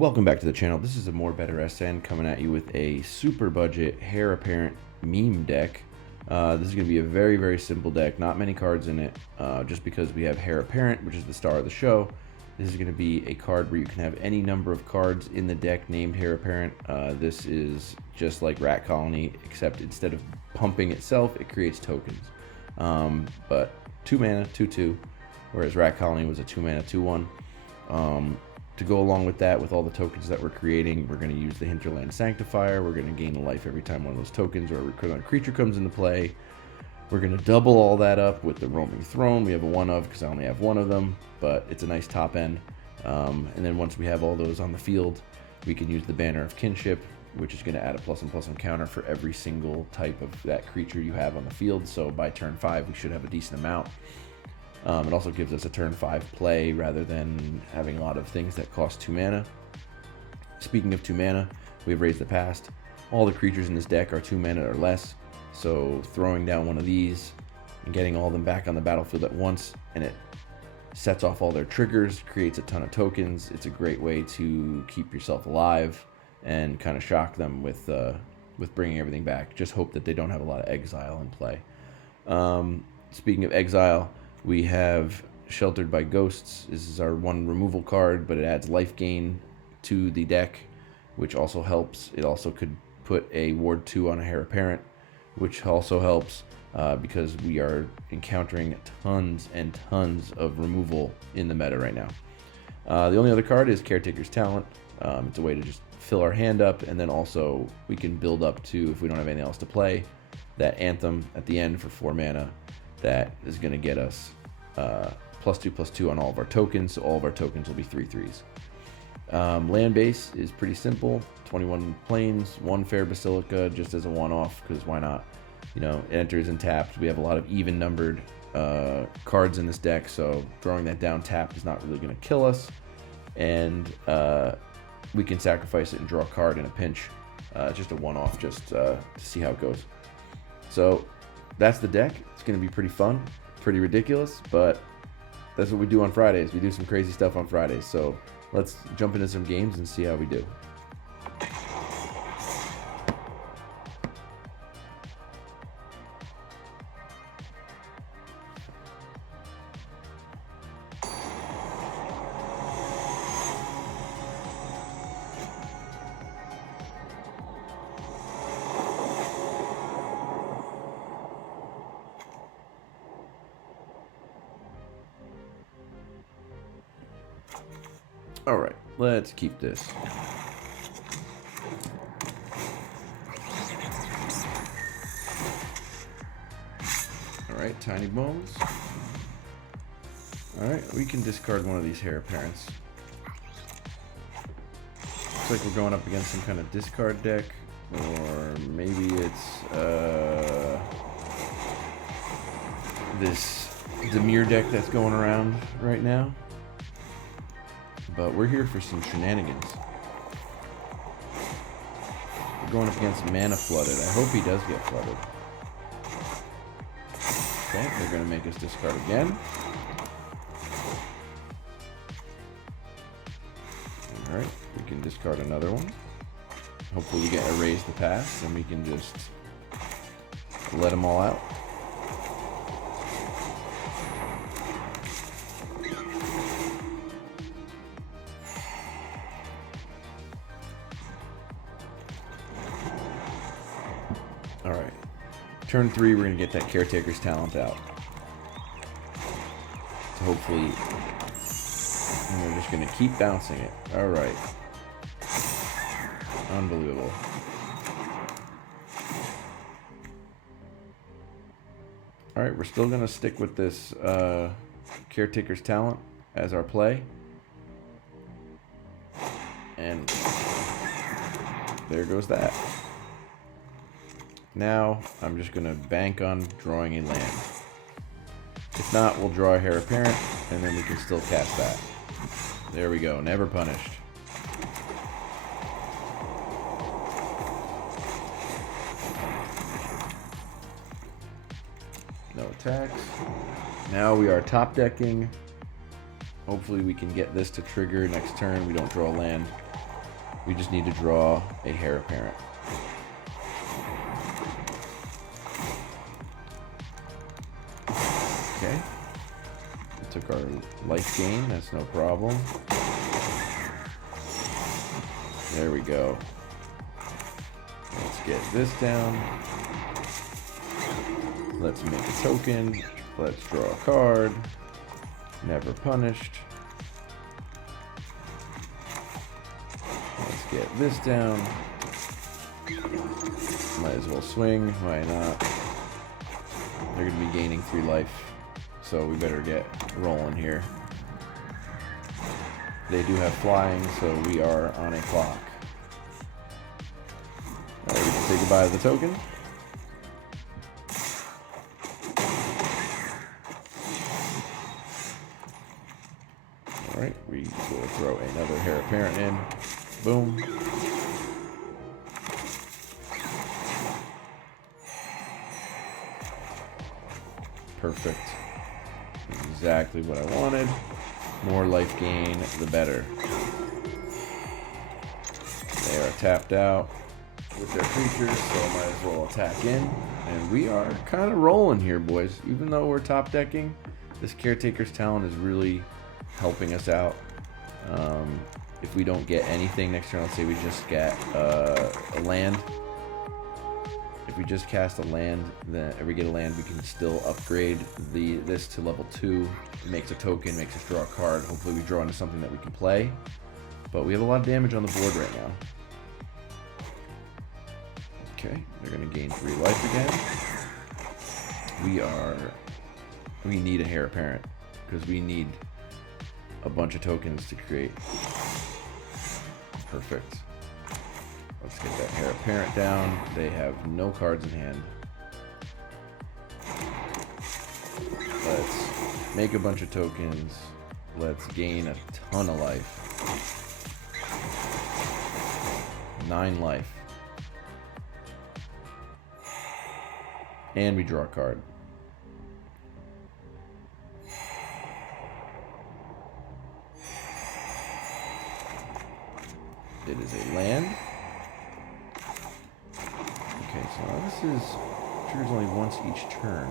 Welcome back to the channel. This is a More Better SN coming at you with a super budget Hare Apparent meme deck. This is going to be a very simple deck, not many cards in it, just because we have Hare Apparent, which is the star of the show. This is going to be a card where you can have any number of cards in the deck named Hare Apparent. This is just like Rat Colony, except instead of pumping itself, it creates tokens. But 2 mana, 2/2, whereas Rat Colony was a 2 mana, 2/1. To go along with that, with all the tokens that we're creating, we're going to use the Hinterland Sanctifier. We're going to gain a life every time one of those tokens or a recursion creature comes into play. We're going to double all that up with the Roaming Throne. We have a 1 of, because I only have 1 of them, but it's a nice top end. And then once we have all those on the field, we can use the Banner of Kinship, which is going to add a +1/+1 counter for every single type of that creature you have on the field. So by turn 5, we should have a decent amount. It also gives us a turn 5 play rather than having a lot of things that cost 2 mana. Speaking of 2 mana, we have Raise the Past. All the creatures in this deck are 2 mana or less, so throwing down one of these and getting all of them back on the battlefield at once, and it sets off all their triggers, creates a ton of tokens. It's a great way to keep yourself alive and kind of shock them with bringing everything back. Just hope that they don't have a lot of exile in play. Speaking of exile, we have Sheltered by Ghosts. This is our 1 removal card, but it adds life gain to the deck, which also helps. It also could put a Ward 2 on a Hare Apparent, which also helps because we are encountering tons and tons of removal in the meta right now. The only other card is Caretaker's Talent. It's a way to just fill our hand up, and then also we can build up to, if we don't have anything else to play, that Anthem at the end for 4 mana. That is going to get us +2/+2 on all of our tokens, so all of our tokens will be 3/3s. Land base is pretty simple, 21 plains, 1 Fair Basilica, just as a one-off, because why not? You know, it enters and taps. We have a lot of even-numbered cards in this deck, so throwing that down tapped is not really going to kill us, and we can sacrifice it and draw a card in a pinch. Just a one-off, just to see how it goes. So that's the deck. It's going to be pretty fun, pretty ridiculous, but that's what we do on Fridays. We do some crazy stuff on Fridays. So let's jump into some games and see how we do. All right, let's keep this. All right, Tiny Bones. All right, we can discard one of these Hare Apparents. Looks like we're going up against some kind of discard deck, or maybe it's this Demir deck that's going around right now. But we're here for some shenanigans. We're going up against Mana Flooded. I hope he does get flooded. Okay, they're going to make us discard again. Alright, we can discard another one. Hopefully we get a Raise the Past, and we can just let them all out. Alright, turn 3 we're going to get that Caretaker's Talent out. So hopefully, and we're just going to keep bouncing it. Alright. Unbelievable. Alright, we're still going to stick with this Caretaker's Talent as our play. And there goes that. Now, I'm just going to bank on drawing a land. If not, we'll draw a Hare Apparent, and then we can still cast that. There we go, never punished. No attacks. Now we are top decking. Hopefully we can get this to trigger next turn. We don't draw land. We just need to draw a Hare Apparent. Okay. We took our life gain, that's no problem. There we go. Let's get this down. Let's make a token. Let's draw a card. Never punished. Let's get this down. Might as well swing. Why not? They're going to be gaining 3 life. So we better get rolling here. They do have flying, so we are on a clock. Alright, we can say goodbye to the token. Alright, we will throw another Hare Apparent in. Boom. Perfect. Exactly what I wanted. More life gain, the better. They are tapped out with their creatures, so I might as well attack in. And we are kind of rolling here, boys. Even though we're top decking, this Caretaker's Talent is really helping us out. If we don't get anything next turn, let's say we just get a land. If we just cast a land, then we get a land, we can still upgrade this to level 2. It makes a token, makes us draw a card. Hopefully we draw into something that we can play. But we have a lot of damage on the board right now. Okay, they're going to gain 3 life again. We need a Hare Apparent, because we need a bunch of tokens to create. Perfect. Let's get that Hare Apparent down. They have no cards in hand. Let's make a bunch of tokens. Let's gain a ton of life. 9 life. And we draw a card. It is a land. Okay, so this is triggers only once each turn.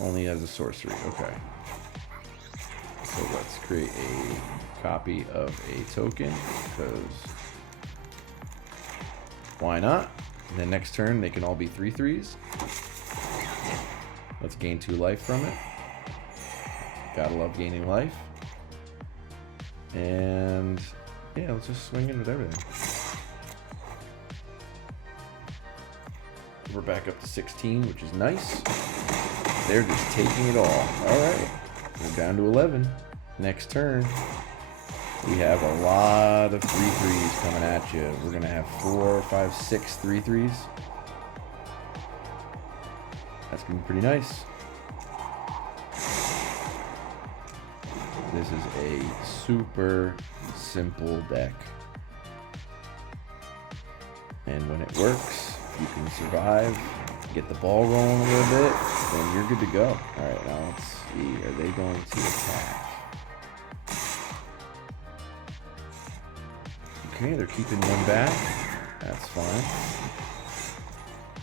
Only as a sorcery. Okay. So let's create a copy of a token, because why not? And then next turn they can all be 3/3s. Let's gain 2 life from it. Gotta love gaining life. And yeah, let's just swing in with everything. We're back up to 16, which is nice. They're just taking it all. Alright, we're down to 11. Next turn, we have a lot of 3/3s coming at you. We're going to have 4, 5, 6 3/3s. That's going to be pretty nice. This is a super simple deck. And when it works, you can survive, get the ball rolling a little bit, then you're good to go. Alright, now let's see. Are they going to attack? Okay, they're keeping 1 back. That's fine.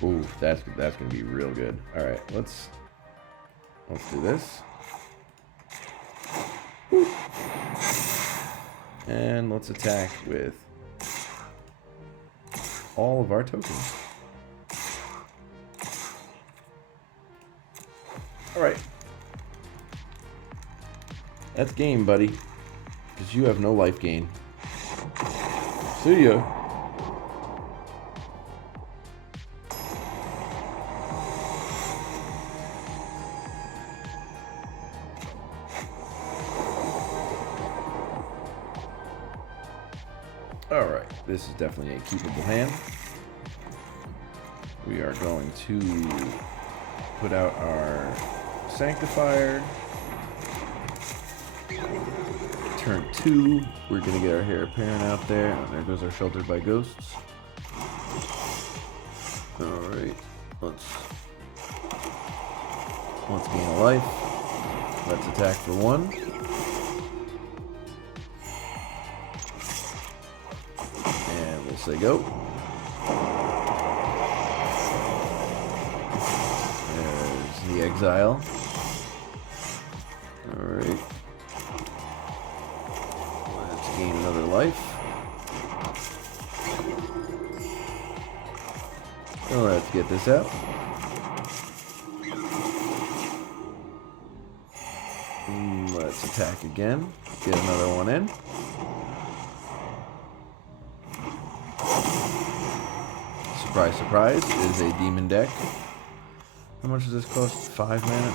Ooh, that's gonna be real good. Alright, let's do this. Woo. And let's attack with all of our tokens. Alright. That's game, buddy. Because you have no life gain. See ya. Alright, this is definitely a keepable hand. We are going to put out our Sanctifier. Turn 2, we're going to get our Hare Apparent out there. Oh, there goes our Sheltered by Ghosts. Alright, let's gain a life. Let's attack for 1. Yes, they go. There's the exile. Alright. Let's gain another life. So let's get this out. Let's attack again. Get another one in. Surprise, surprise, it is a demon deck. How much does this cost? 5 mana?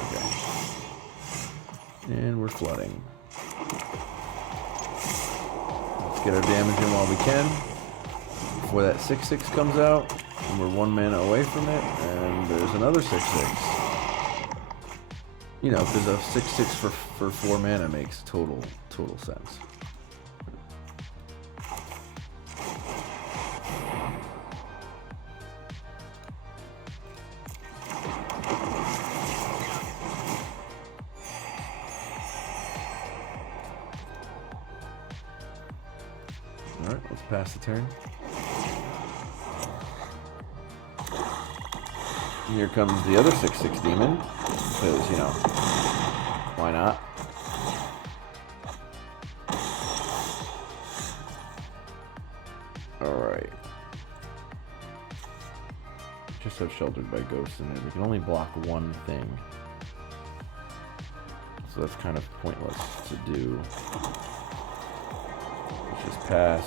Okay. And we're flooding. Let's get our damage in while we can. Before that 6/6 comes out. And we're 1 mana away from it. And there's another 6/6. You know, because a 6/6 for 4 mana makes total sense. Alright, let's pass the turn. Here comes the other 6/6 demon. Because, you know, why not? Alright. Just have Sheltered by Ghosts in it. We can only block one thing. So that's kind of pointless to do. Let's just pass.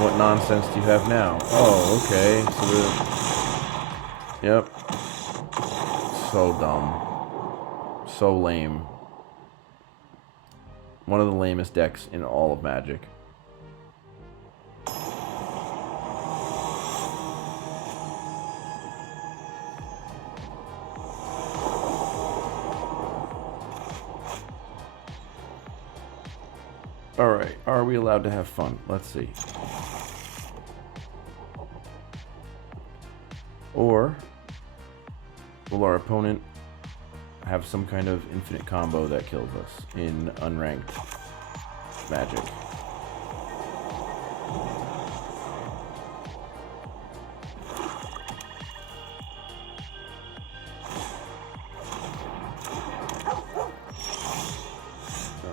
What nonsense do you have now? Oh, okay. So yep. So dumb. So lame. One of the lamest decks in all of Magic. Alright, are we allowed to have fun? Let's see. Or will our opponent have some kind of infinite combo that kills us in unranked Magic?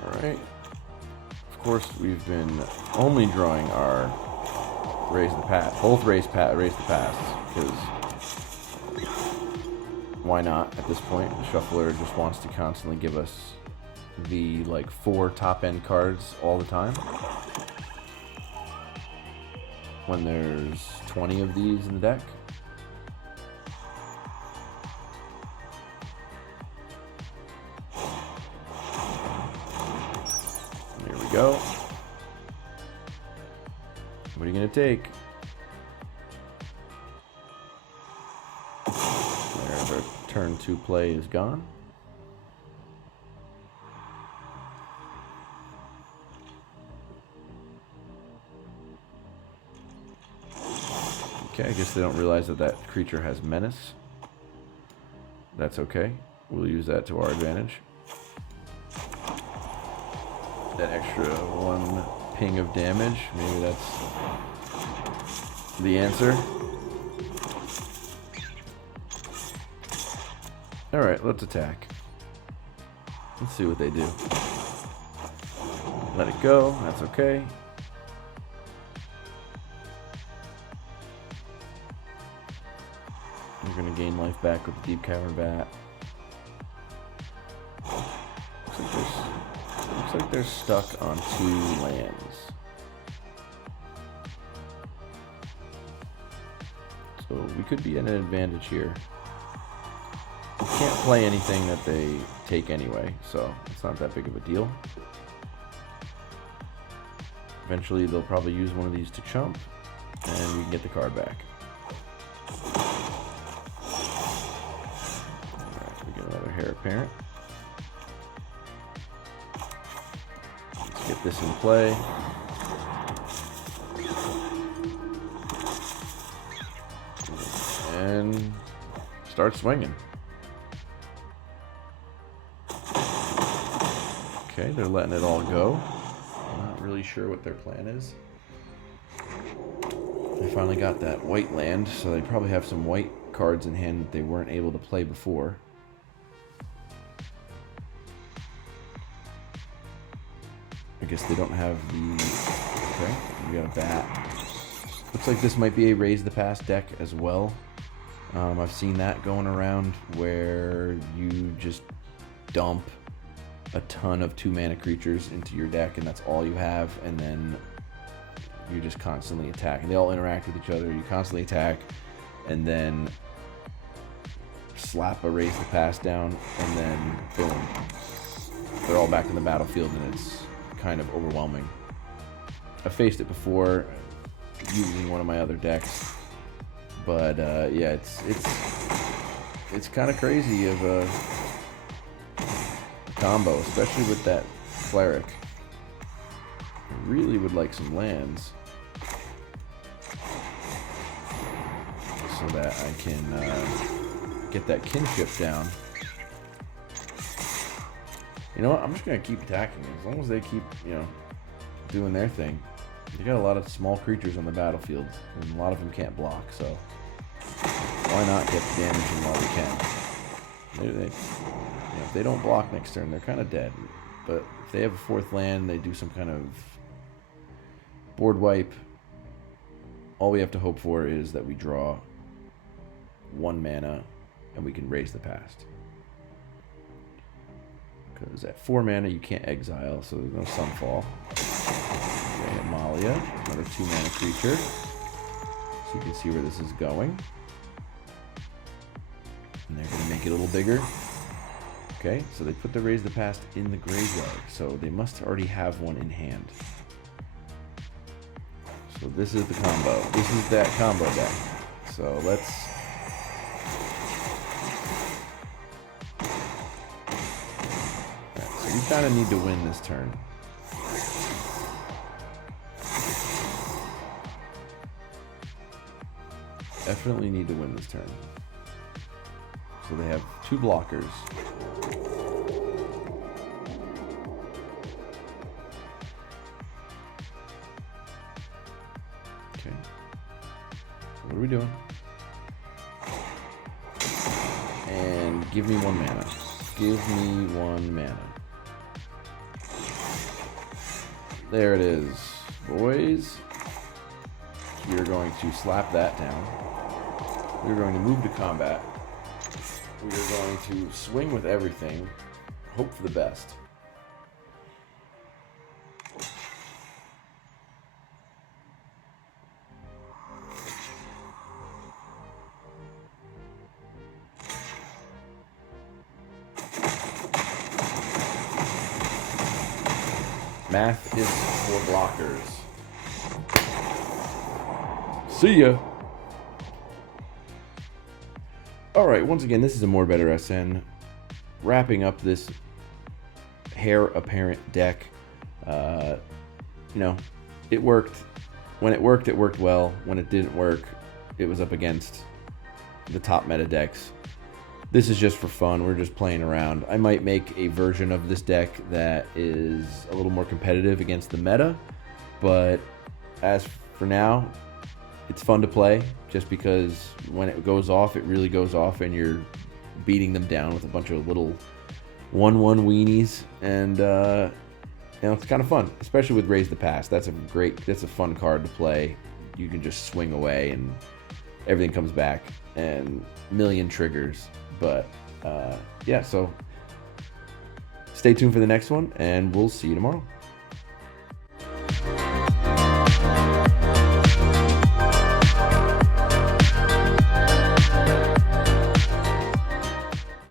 Alright. Of course, we've been only drawing our Raise the Past, both Raise the Past, because why not at this point? The Shuffler just wants to constantly give us the, like, 4 top-end cards all the time. When there's 20 of these in the deck. There we go. What are you going to take? There's our turn 2 play is gone. Okay, I guess they don't realize that that creature has menace. That's okay. We'll use that to our advantage. That extra 1 ping of damage, maybe that's the answer. Alright, let's attack. Let's see what they do. Let it go, that's okay. We're gonna gain life back with the Deep Cavern Bat. Looks like they're stuck on 2 lands. So we could be at an advantage here. We can't play anything that they take anyway, so it's not that big of a deal. Eventually they'll probably use one of these to chump, and we can get the card back. Alright, we get another Hare Apparent. Let's get this in play. And start swinging. Okay, they're letting it all go. I'm not really sure what their plan is. They finally got that white land, so they probably have some white cards in hand that they weren't able to play before. I guess they don't have the... Okay, we got a bat. Looks like this might be a raise the pass deck as well. I've seen that going around where you just dump a ton of 2-mana creatures into your deck and that's all you have, and then you just constantly attack. And they all interact with each other. You constantly attack and then slap a raise the pass down and then boom. They're all back in the battlefield and it's kind of overwhelming. I faced it before using one of my other decks, but yeah, it's kind of crazy of a combo, especially with that cleric. I really would like some lands so that I can get that kinship down. You know what? I'm just gonna keep attacking as long as they keep, doing their thing. You got a lot of small creatures on the battlefield, and a lot of them can't block, so why not get the damage in while we can? If they don't block next turn, they're kind of dead. But if they have a 4th land, they do some kind of board wipe. All we have to hope for is that we draw 1 mana, and we can raise the past. Because at 4 mana, you can't exile, so there's no Sunfall. Okay, Amalia, another 2-mana creature. So you can see where this is going. And they're going to make it a little bigger. Okay, so they put the raise the past in the graveyard, so they must already have one in hand. So this is the combo. This is that combo deck. So let's... Alright, so we kind of need to win this turn. Definitely need to win this turn. So they have 2 blockers. Okay. So what are we doing? And give me 1 mana. Give me 1 mana. There it is, boys. You're going to slap that down. We're going to move to combat. We are going to swing with everything, hope for the best. Math is for blockers. See ya. Alright, once again, this is a More Better SN. Wrapping up this Hare Apparent deck. It worked. When it worked well. When it didn't work, it was up against the top meta decks. This is just for fun. We're just playing around. I might make a version of this deck that is a little more competitive against the meta, but as for now, it's fun to play just because when it goes off, it really goes off and you're beating them down with a bunch of little 1/1 weenies, and it's kind of fun, especially with Raise the Pass. That's a fun card to play. You can just swing away and everything comes back and million triggers. But yeah, so stay tuned for the next one and we'll see you tomorrow.